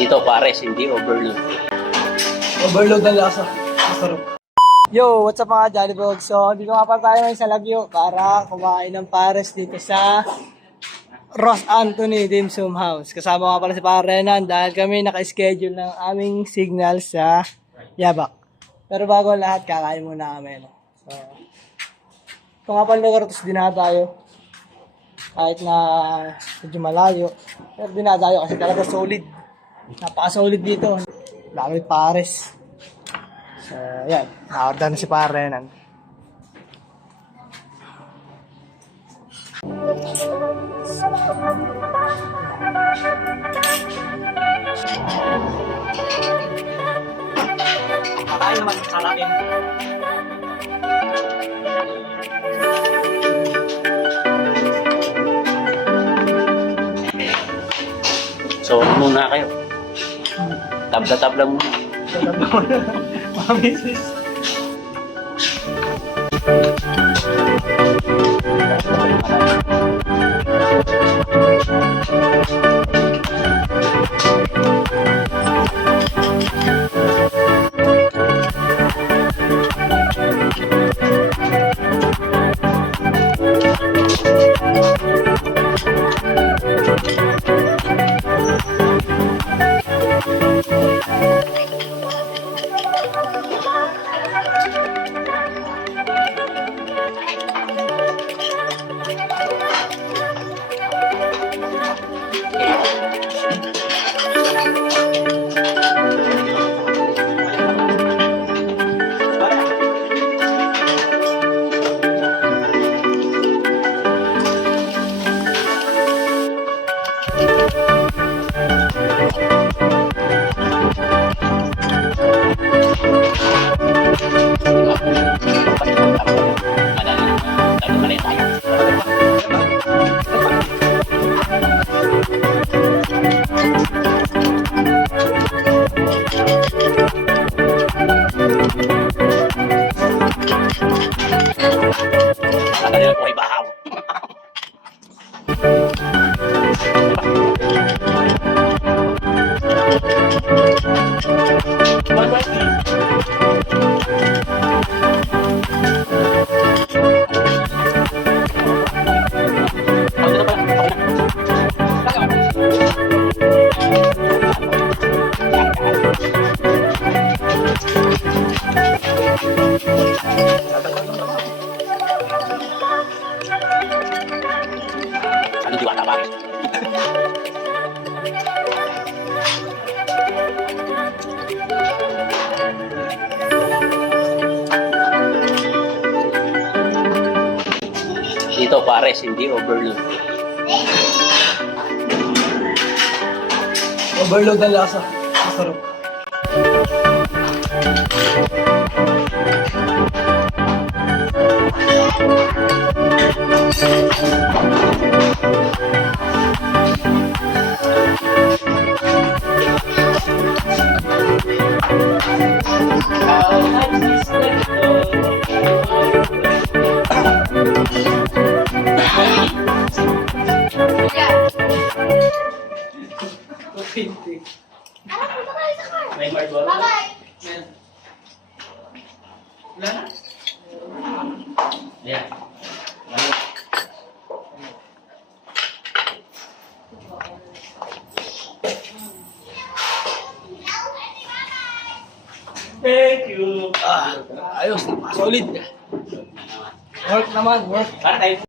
Dito pares, hindi overload. Overload ang lasa. Masarap. Yo, what's up mga Jollibog? So, dito nga pa tayo ngayon sa Lagyo para kumain ng pares dito sa Ross Anthony Dim Sum House. Kasama nga pala si Parenan dahil kami naka-schedule ng aming signal sa Yabak. Pero bago ang lahat, kakain muna kami. No? So, ito nga pala lugar, tapos dinadayo. Kahit na medyo malayo. Pero dinadayo kasi talaga solid. Napaka-solid dito. Dami pares. So, yan. Nakaorder na si Parenan. Kakain naman sa akin. So, muna kayo. Tabla-tabla muna. Mga misis. Kaya po ay bahaw. Ano diwata pares? Dito pares, hindi overload. Overload ang lasa. Masarap. May Marlboro? Wala na? Ayan. Thank you. Ayos. Solid. Work naman, work. Para tayo.